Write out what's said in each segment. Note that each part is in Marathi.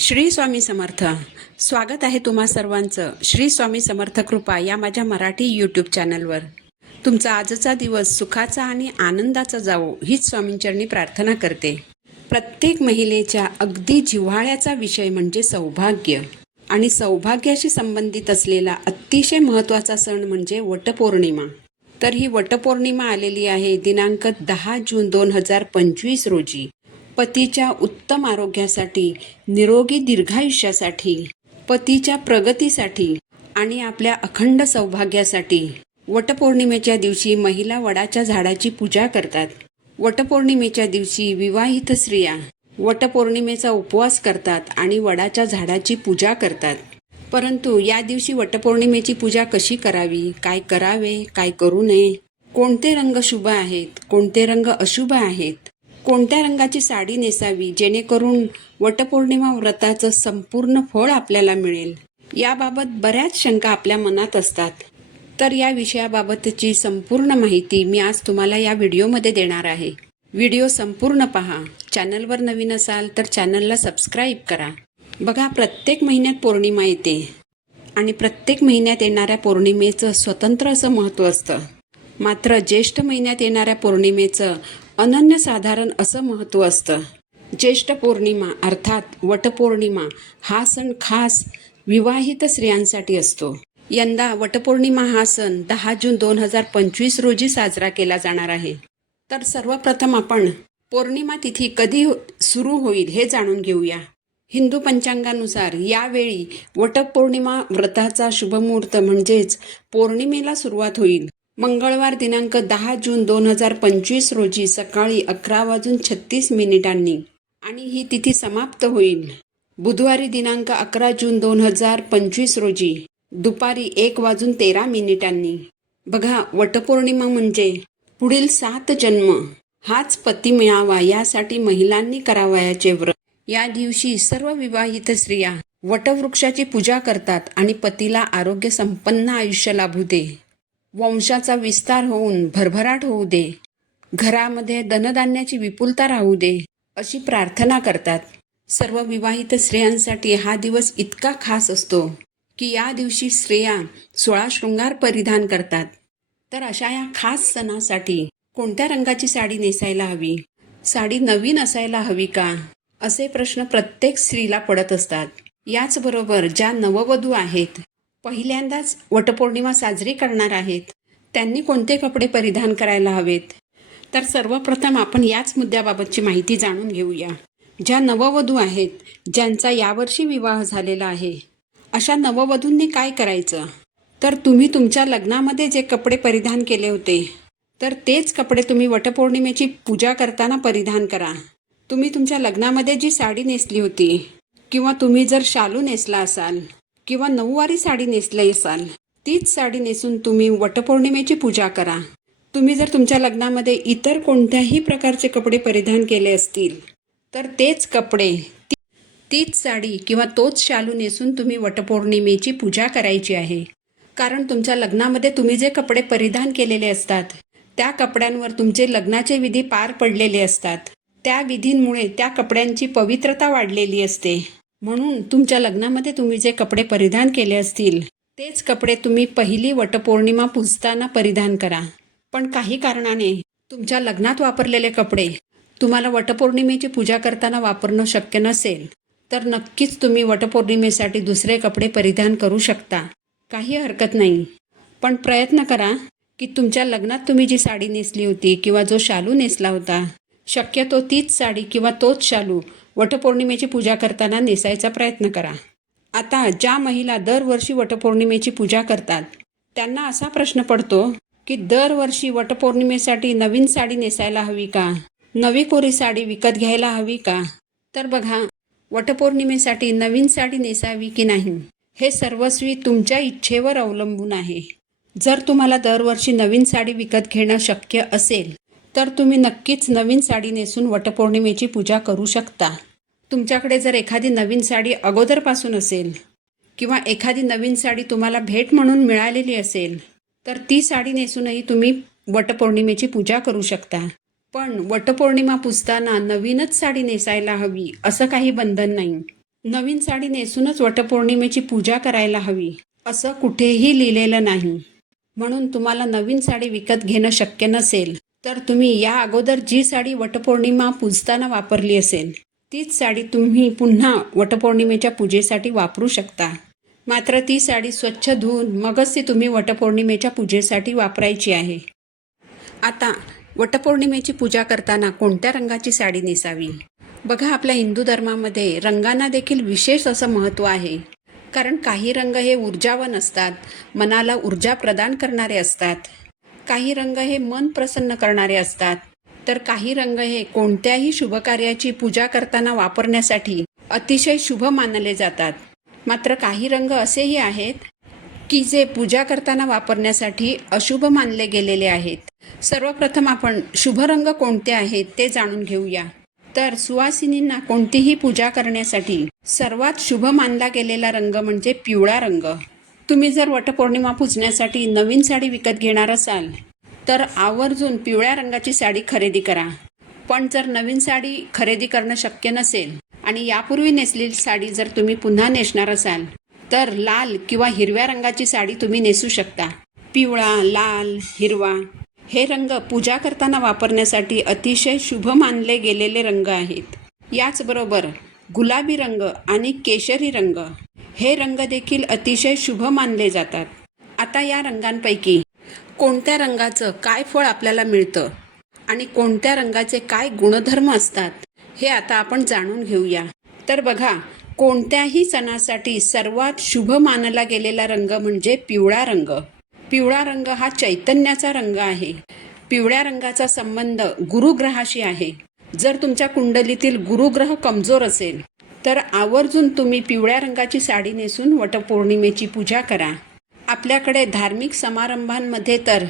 श्री स्वामी समर्थ. स्वागत आहे तुम्हा सर्वांचं. श्री स्वामी समर्थ कृपा या माझ्या मराठी यूट्यूब चॅनलवर तुमचा आजचा दिवस सुखाचा आणि आनंदाचा जावो हीच स्वामींचरणी प्रार्थना करते. प्रत्येक महिलेच्या अगदी जिव्हाळ्याचा विषय म्हणजे सौभाग्य. आणि सौभाग्याशी संबंधित असलेला अतिशय महत्त्वाचा सण म्हणजे वटपौर्णिमा. तर ही वटपौर्णिमा आलेली आहे दिनांक दहा जून दोन हजार पंचवीस रोजी. पतीच्या उत्तम आरोग्यासाठी निरोगी दीर्घायुष्यासाठी पतीच्या प्रगतीसाठी आणि आपल्या अखंड सौभाग्यासाठी वटपौर्णिमेच्या दिवशी महिला वडाच्या झाडाची पूजा करतात. वटपौर्णिमेच्या दिवशी विवाहित स्त्रिया वटपौर्णिमेचा उपवास करतात आणि वडाच्या झाडाची पूजा करतात. परंतु या दिवशी वटपौर्णिमेची पूजा कशी करावी? काय करावे? काय करू नये? कोणते रंग शुभ आहेत? कोणते रंग अशुभ आहेत? कोणत्या रंगाची साडी नेसावी? जेणेकरून वटपौर्णिमा व्रताचं संपूर्ण फळ आपल्याला मिळेल. याबाबत बऱ्याच शंका आपल्या मनात असतात. तर या विषयाबाबतची संपूर्ण माहिती मी आज तुम्हाला या व्हिडिओमध्ये देणार आहे. व्हिडिओ संपूर्ण पहा. चॅनलवर नवीन असाल तर चॅनलला सबस्क्राईब करा. बघा प्रत्येक महिन्यात पौर्णिमा येते. आणि प्रत्येक महिन्यात येणाऱ्या पौर्णिमेचं स्वतंत्र असं महत्त्व असतं. मात्र ज्येष्ठ महिन्यात येणाऱ्या पौर्णिमेचं अनन्यसाधारण असं महत्त्व असतं. ज्येष्ठ पौर्णिमा अर्थात वटपौर्णिमा हा सण खास विवाहित स्त्रियांसाठी असतो. यंदा वटपौर्णिमा हा सण दहा जून दोन हजार पंचवीस रोजी साजरा केला जाणार आहे. तर सर्वप्रथम आपण पौर्णिमा तिथी कधी हो-, सुरू होईल हे जाणून घेऊया. हिंदू पंचांगानुसार यावेळी वटपौर्णिमा व्रताचा शुभमुहूर्त म्हणजेच पौर्णिमेला सुरुवात होईल. मंगळवार दिनांक दहा जून दोन हजार पंचवीस रोजी सकाळी अकरा वाजून छत्तीस मिनिटांनी. आणि ही तिथी समाप्त होईल. बुधवारी दिनांक अकरा जून दोन हजार पंचवीस रोजी दुपारी एक वाजून तेरा मिनिटांनी. बघा वटपौर्णिमा म्हणजे पुढील सात जन्म. हाच पती मिळावा यासाठी महिलांनी करावयाचे व्रत. या दिवशी सर्व विवाहित स्त्रिया वटवृक्षाची पूजा करतात आणि पतीला आरोग्य संपन्न आयुष्य लाभू दे वंशाचा विस्तार होऊन भरभराट होऊ दे. घरामध्ये धनधान्याची विपुलता राहू दे अशी प्रार्थना करतात. सर्व विवाहित स्त्रियांसाठी हा दिवस इतका खास असतो की या दिवशी स्त्रिया सोळा शृंगार परिधान करतात. तर अशा या खास सणासाठी कोणत्या रंगाची साडी नेसायला हवी? साडी नवीन असायला हवी का? असे प्रश्न प्रत्येक स्त्रीला पडत असतात. याचबरोबर ज्या नववधू आहेत पहिल्यांदाच वटपौर्णिमा साजरी करणार आहेत. त्यांनी कोणते कपडे परिधान करायला हवेत? तर सर्वप्रथम आपण याच मुद्द्याबाबतची माहिती जाणून घेऊया. ज्या नववधू आहेत ज्यांचा यावर्षी विवाह झालेला आहे अशा नववधूंनी काय करायचं? तर तुम्ही तुमच्या लग्नामध्ये जे कपडे परिधान केले होते तर तेच कपडे तुम्ही वटपौर्णिमेची पूजा करताना परिधान करा. तुम्ही तुमच्या लग्नामध्ये जी साडी नेसली होती किंवा तुम्ही जर शालू नेसला असाल किंवा नऊवारी साडी नेसली असाल तीच साडी नेसून तुम्ही वटपौर्णिमेची पूजा करा. तुम्ही जर तुमच्या लग्नामध्ये इतर कोणत्याही प्रकारचे कपडे परिधान केले असतील तर तेच कपडे ती- तीच साडी किंवा तोच शालू नेसून तुम्ही वटपौर्णिमेची पूजा करायची आहे. कारण तुमच्या लग्नामध्ये तुम्ही जे कपडे परिधान केलेले असतात त्या कपड्यांवर तुमचे लग्नाचे विधी पार पडलेले असतात. त्या विधींमुळे त्या कपड्यांची पवित्रता वाढलेली असते. म्हणून तुमच्या लग्नामध्ये तुम्ही जे कपडे परिधान केले असतील तेच कपडे तुम्ही पहिली वटपौर्णिमा पुजताना परिधान करा. पण काही कारणाने तुमच्या लग्नात वापरलेले कपडे तुम्हाला वटपौर्णिमेची पूजा करताना वापरणं शक्य नसेल तर नक्कीच तुम्ही वटपौर्णिमेसाठी दुसरे कपडे परिधान करू शकता. काही हरकत नाही. पण प्रयत्न करा की तुमच्या लग्नात तुम्ही जी साडी नेसली होती किंवा जो शालू नेसला होता शक्यतो तीच साडी किंवा तोच शालू वटपौर्णिमेची पूजा करताना नेसायचा प्रयत्न करा. आता ज्या महिला दरवर्षी वटपौर्णिमेची पूजा करतात त्यांना असा प्रश्न पडतो की दरवर्षी वटपौर्णिमेसाठी नवीन साडी नेसायला हवी का? नवी कोरी साडी विकत घ्यायला हवी का? तर बघा वटपौर्णिमेसाठी नवीन साडी नेसावी की नाही? हे सर्वस्वी तुमच्या इच्छेवर अवलंबून आहे. जर तुम्हाला दरवर्षी नवीन साडी विकत घेणं शक्य असेल तर तुम्ही नक्कीच नवीन साडी नेसून वटपौर्णिमेची पूजा करू शकता. तुमच्याकडे जर एखादी नवीन साडी अगोदरपासून असेल किंवा एखादी नवीन साडी तुम्हाला भेट म्हणून मिळालेली असेल तर ती साडी नेसूनही तुम्ही वटपौर्णिमेची पूजा करू शकता. पण वटपौर्णिमा पुजताना नवीनच साडी नेसायला हवी असं काही बंधन नाही. नवीन साडी नेसूनच वटपौर्णिमेची पूजा करायला हवी असं कुठेही लिहिलेलं नाही. म्हणून तुम्हाला नवीन साडी विकत घेणं शक्य नसेल तर तुम्ही या अगोदर जी साडी वटपौर्णिमा पूजताना वापरली असेल तीच साडी तुम्ही पुन्हा वटपौर्णिमेच्या पूजेसाठी वापरू शकता. मात्र ती साडी स्वच्छ धुवून मगच ती तुम्ही वटपौर्णिमेच्या पूजेसाठी वापरायची आहे. आता वटपौर्णिमेची पूजा करताना कोणत्या रंगाची साडी नेसावी? बघा आपल्या हिंदू धर्मामध्ये रंगांना देखील विशेष असं महत्त्व आहे. कारण काही रंग हे ऊर्जावन असतात मनाला ऊर्जा प्रदान करणारे असतात. काही रंग हे मन प्रसन्न करणारे असतात. तर काही रंग हे कोणत्याही शुभकार्याची पूजा करताना वापरण्यासाठी अतिशय शुभ मानले जातात. मात्र काही रंग असेही आहेत की जे पूजा करताना वापरण्यासाठी अशुभ मानले गेलेले आहेत. सर्वप्रथम आपण शुभ रंग कोणते आहेत ते जाणून घेऊया. तर सुवासिनींना कोणतीही पूजा करण्यासाठी सर्वात शुभ मानला गेलेला रंग म्हणजे पिवळा रंग. तुम्ही जर वटपौर्णिमा पुजण्यासाठी नवीन साडी विकत घेणार असाल तर आवर्जून पिवळ्या रंगाची साडी खरेदी करा. पण जर नवीन साडी खरेदी करणं शक्य नसेल आणि यापूर्वी नेसलेली साडी जर तुम्ही पुन्हा नेसणार असाल तर लाल किंवा हिरव्या रंगाची साडी तुम्ही नेसू शकता. पिवळा लाल हिरवा हे रंग पूजा करताना वापरण्यासाठी अतिशय शुभ मानले गेलेले रंग आहेत. याचबरोबर गुलाबी रंग आणि केशरी रंग हे रंग देखील अतिशय शुभ मानले जातात. आता या रंगांपैकी कोणत्या रंगाचं काय फळ आपल्याला मिळतं आणि कोणत्या रंगाचे काय गुणधर्म असतात हे आता आपण जाणून घेऊया. तर बघा कोणत्याही सणासाठी सर्वात शुभ मानला गेलेला रंग म्हणजे पिवळा रंग. पिवळा रंग हा चैतन्याचा रंग आहे. पिवळ्या रंगाचा संबंध गुरुग्रहाशी आहे. जर तुमच्या कुंडलीतील गुरुग्रह कमजोर असेल तर आवर्जून तुम्ही पिवळ्या रंगाची साडी नेसून वटपौर्णिमेची पूजा करा. आपल्याकडे धार्मिक समारंभांमध्ये तर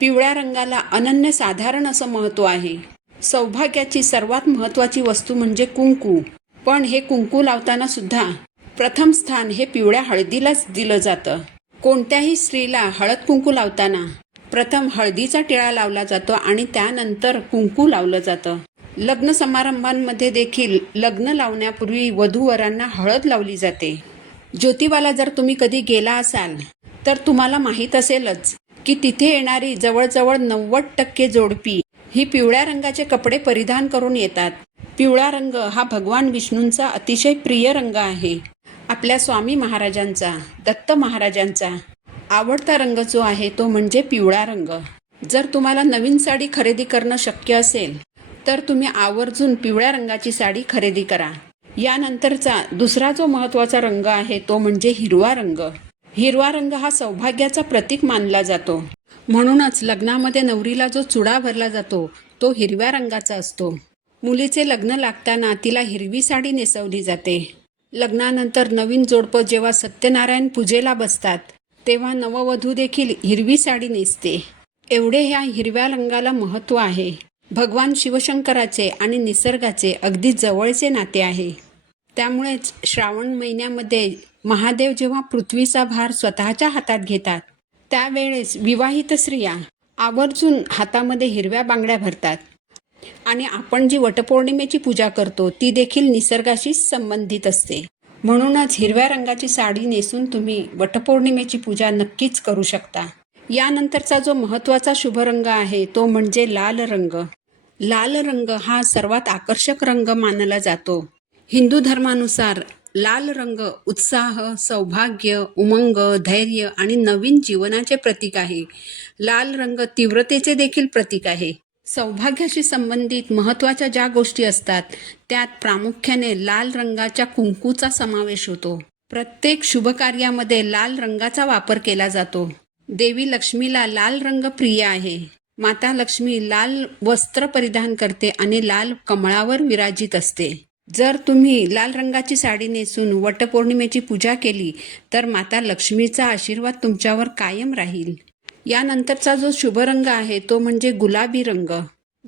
पिवळ्या रंगाला अनन्यसाधारण असं महत्त्व आहे. सौभाग्याची सर्वात महत्त्वाची वस्तू म्हणजे कुंकू. पण हे कुंकू लावताना सुद्धा प्रथम स्थान हे पिवळ्या हळदीलाच दिलं जातं. कोणत्याही स्त्रीला हळद कुंकू लावताना प्रथम हळदीचा टिळा लावला जातो आणि त्यानंतर कुंकू लावलं जातं. लग्न समारंभांमध्ये देखील लग्न लावण्यापूर्वी वधूवरांना हळद लावली जाते. ज्योतिबाला जर तुम्ही कधी गेला असाल तर तुम्हाला माहीत असेलच की तिथे येणारी जवळजवळ नव्वद टक्के जोडपी ही पिवळ्या रंगाचे कपडे परिधान करून येतात. पिवळा रंग हा भगवान विष्णूंचा अतिशय प्रिय रंग आहे. आपल्या स्वामी महाराजांचा दत्त महाराजांचा आवडता रंग जो आहे तो म्हणजे पिवळा रंग. जर तुम्हाला नवीन साडी खरेदी करणं शक्य असेल तर तुम्ही आवर्जून पिवळ्या रंगाची साडी खरेदी करा. यानंतरचा दुसरा जो महत्त्वाचा रंग आहे तो म्हणजे हिरवा रंग. हिरवा रंग हा सौभाग्याचा प्रतीक मानला जातो. म्हणूनच लग्नामध्ये नवरीला जो चुडा भरला जातो तो हिरव्या रंगाचा असतो. मुलीचे लग्न लागताना तिला हिरवी साडी नेसवली जाते. लग्नानंतर नवीन जोडपं जेव्हा सत्यनारायण पूजेला बसतात तेव्हा नववधू देखील हिरवी साडी नेसते. एवढे ह्या हिरव्या रंगाला महत्त्व आहे. भगवान शिवशंकराचे आणि निसर्गाचे अगदी जवळचे नाते आहे. त्यामुळेच श्रावण महिन्यामध्ये महादेव जेव्हा पृथ्वीचा भार स्वतःच्या हातात घेतात त्यावेळेस विवाहित स्त्रिया आवर्जून हातामध्ये हिरव्या बांगड्या भरतात. आणि आपण जी वटपौर्णिमेची पूजा करतो ती देखील निसर्गाशीच संबंधित असते. म्हणूनच हिरव्या रंगाची साडी नेसून तुम्ही वटपौर्णिमेची पूजा नक्कीच करू शकता. यानंतरचा जो महत्त्वाचा शुभ रंग आहे तो म्हणजे लाल रंग. लाल रंग हा सर्वात आकर्षक रंग मानला जातो. हिंदू धर्मानुसार लाल रंग उत्साह सौभाग्य उमंग धैर्य आणि नवीन जीवनाचे प्रतीक आहे. लाल रंग तीव्रतेचे देखील प्रतीक आहे. सौभाग्याशी संबंधित महत्त्वाच्या ज्या गोष्टी असतात त्यात प्रामुख्याने लाल रंगाच्या कुंकूचा समावेश होतो. प्रत्येक शुभकार्यामध्ये लाल रंगाचा वापर केला जातो. देवी लक्ष्मीला लाल रंग प्रिय आहे. माता लक्ष्मी लाल वस्त्र परिधान करते आणि लाल कमळावर विराजित असते. जर तुम्ही लाल रंगाची साडी नेसून वटपौर्णिमेची पूजा केली तर माता लक्ष्मीचा आशीर्वाद तुमच्यावर कायम राहील. यानंतरचा जो शुभ रंग आहे तो म्हणजे गुलाबी रंग.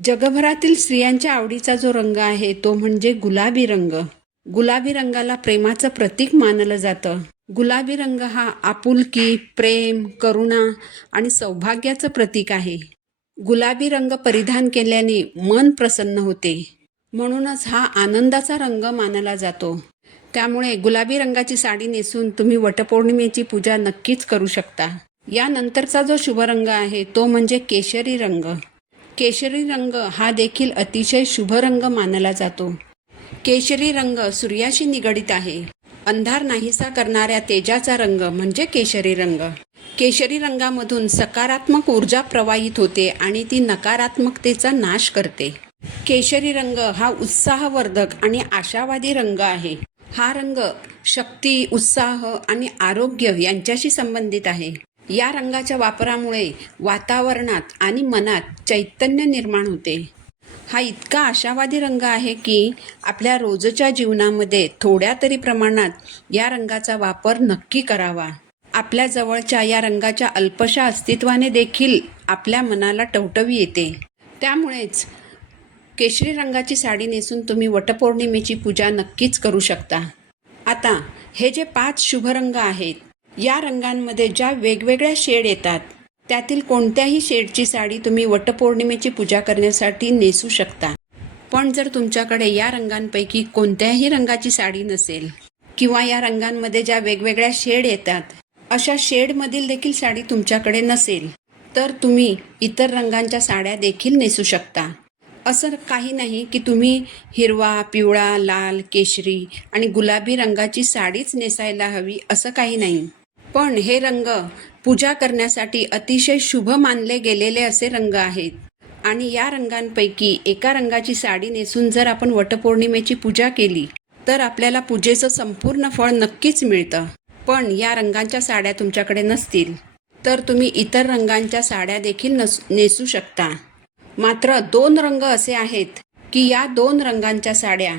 जगभरातील स्त्रियांच्या आवडीचा जो रंग आहे तो म्हणजे गुलाबी रंग. गुलाबी रंगाला प्रेमाचं प्रतीक मानलं जातं. गुलाबी रंग हा आपुलकी प्रेम करुणा आणि सौभाग्याचं प्रतीक आहे. गुलाबी रंग परिधान केल्याने मन प्रसन्न होते. म्हणूनच हा आनंदाचा रंग मानला जातो. त्यामुळे गुलाबी रंगाची साडी नेसून तुम्ही वटपौर्णिमेची पूजा नक्कीच करू शकता. यानंतरचा जो शुभ रंग आहे तो म्हणजे केशरी रंग. केशरी रंग हा देखील अतिशय शुभ रंग मानला जातो. केशरी रंग सूर्याशी निगडित आहे. अंधार नाहीसा करणाऱ्या तेजाचा रंग म्हणजे केशरी रंग. केशरी रंगामधून सकारात्मक ऊर्जा प्रवाहित होते आणि ती नकारात्मकतेचा नाश करते. केशरी रंग हा उत्साहवर्धक आणि आशावादी रंग आहे. हा रंग शक्ती उत्साह आणि आरोग्य यांच्याशी संबंधित आहे. या रंगाच्या वापरामुळे वातावरणात आणि मनात चैतन्य निर्माण होते. हा इतका आशावादी रंग आहे की आपल्या रोजच्या जीवनामध्ये थोड्या तरी प्रमाणात या रंगाचा वापर नक्की करावा. आपल्या जवळच्या या रंगाच्या अल्पशा अस्तित्वाने देखील आपल्या मनाला टवटवी येते. त्यामुळेच केशरी रंगाची साडी नेसून तुम्ही वटपौर्णिमेची पूजा नक्कीच करू शकता. आता हे जे पाच शुभ रंग आहेत या रंगांमध्ये ज्या वेगवेगळ्या शेड येतात त्यातील कोणत्याही शेडची साडी तुम्ही वटपौर्णिमेची पूजा करण्यासाठी नेसू शकता. पण जर तुमच्याकडे या रंगांपैकी कोणत्याही रंगाची साडी नसेल किंवा या रंगांमध्ये ज्या वेगवेगळ्या शेड येतात अशा शेडमधील देखील साडी तुमच्याकडे नसेल तर तुम्ही इतर रंगांच्या साड्या देखील नेसू शकता. असं काही नाही की तुम्ही हिरवा पिवळा लाल केशरी आणि गुलाबी रंगाची साडीच नेसायला हवी असं काही नाही. पण हे रंग पूजा करण्यासाठी अतिशय शुभ मानले गेलेले असे रंग आहेत. आणि या रंगांपैकी एका रंगाची साडी नेसून जर आपण वटपौर्णिमेची पूजा केली तर आपल्याला पूजेचं संपूर्ण फळ नक्कीच मिळतं. पण या रंगांच्या साड्या तुमच्याकडे नसतील तर तुम्ही इतर रंगांच्या साड्या देखील नस नेसू शकता. मात्र दोन रंग असे आहेत की या दोन रंगांच्या साड्या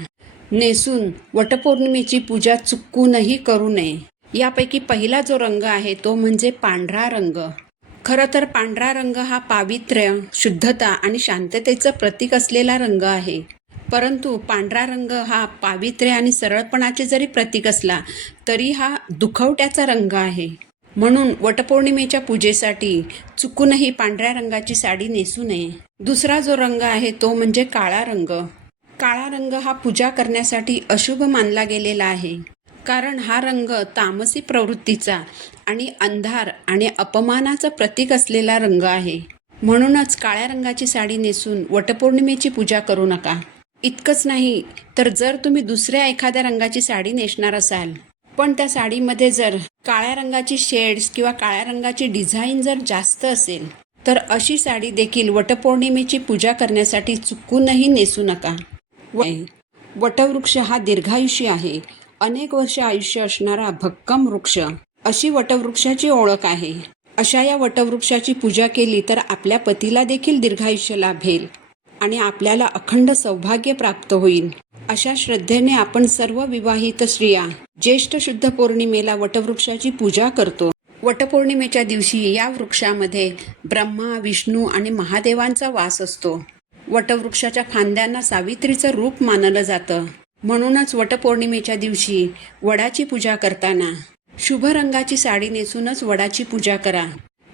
नेसून वटपौर्णिमेची पूजा चुकूनही करू नये. यापैकी पहिला जो रंग आहे तो म्हणजे पांढरा रंग. खरं तर पांढरा रंग हा पावित्र्य शुद्धता आणि शांततेचं प्रतीक असलेला रंग आहे. परंतु पांढरा रंग हा पावित्र्य आणि सरळपणाचे जरी प्रतीक असला तरी हा दुखवट्याचा रंग आहे. म्हणून वटपौर्णिमेच्या पूजेसाठी चुकूनही पांढऱ्या रंगाची साडी नेसू नये. दुसरा जो रंग आहे तो म्हणजे काळा रंग. काळा रंग हा पूजा करण्यासाठी अशुभ मानला गेलेला आहे. कारण हा रंग तामसी प्रवृत्तीचा आणि अंधार आणि अपमानाचं प्रतीक असलेला रंग आहे. म्हणूनच काळ्या रंगाची साडी नेसून वटपौर्णिमेची पूजा करू नका. इतकंच नाही तर जर तुम्ही दुसऱ्या एखाद्या रंगाची साडी नेसणार असाल पण त्या साडीमध्ये जर काळ्या रंगाची शेड्स किंवा काळ्या रंगाची डिझाईन जर जास्त असेल तर अशी साडी देखील वटपौर्णिमेची पूजा करण्यासाठी चुकूनही नेसू नका. वटवृक्ष हा दीर्घायुषी आहे. अनेक वर्ष आयुष्य असणारा भक्कम वृक्ष अशी वटवृक्षाची ओळख आहे. अशा या वटवृक्षाची पूजा केली तर आपल्या पतीला देखील दीर्घायुष्य लाभेल आणि आपल्याला अखंड सौभाग्य प्राप्त होईल. अशा श्रद्धेने आपण सर्व विवाहित स्त्रिया ज्येष्ठ शुद्ध पौर्णिमेला वटवृक्षाची पूजा करतो. वटपौर्णिमेच्या दिवशी या वृक्षामध्ये ब्रह्मा विष्णू आणि महादेवांचा वास असतो. वटवृक्षाच्या फांद्यांना सावित्रीचं रूप मानलं जातं. म्हणूनच वटपौर्णिमेच्या दिवशी वडाची पूजा करताना शुभ रंगाची साडी नेसूनच वडाची पूजा करा.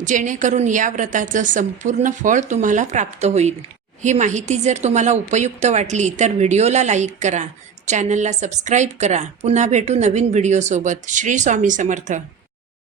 जेणेकरून या व्रताचं संपूर्ण फळ तुम्हाला प्राप्त होईल. ही माहिती जर तुम्हाला उपयुक्त वाटली तर व्हिडिओला लाईक करा चॅनलला सबस्क्राईब करा. पुन्हा भेटू नवीन व्हिडिओसोबत. श्री स्वामी समर्थ.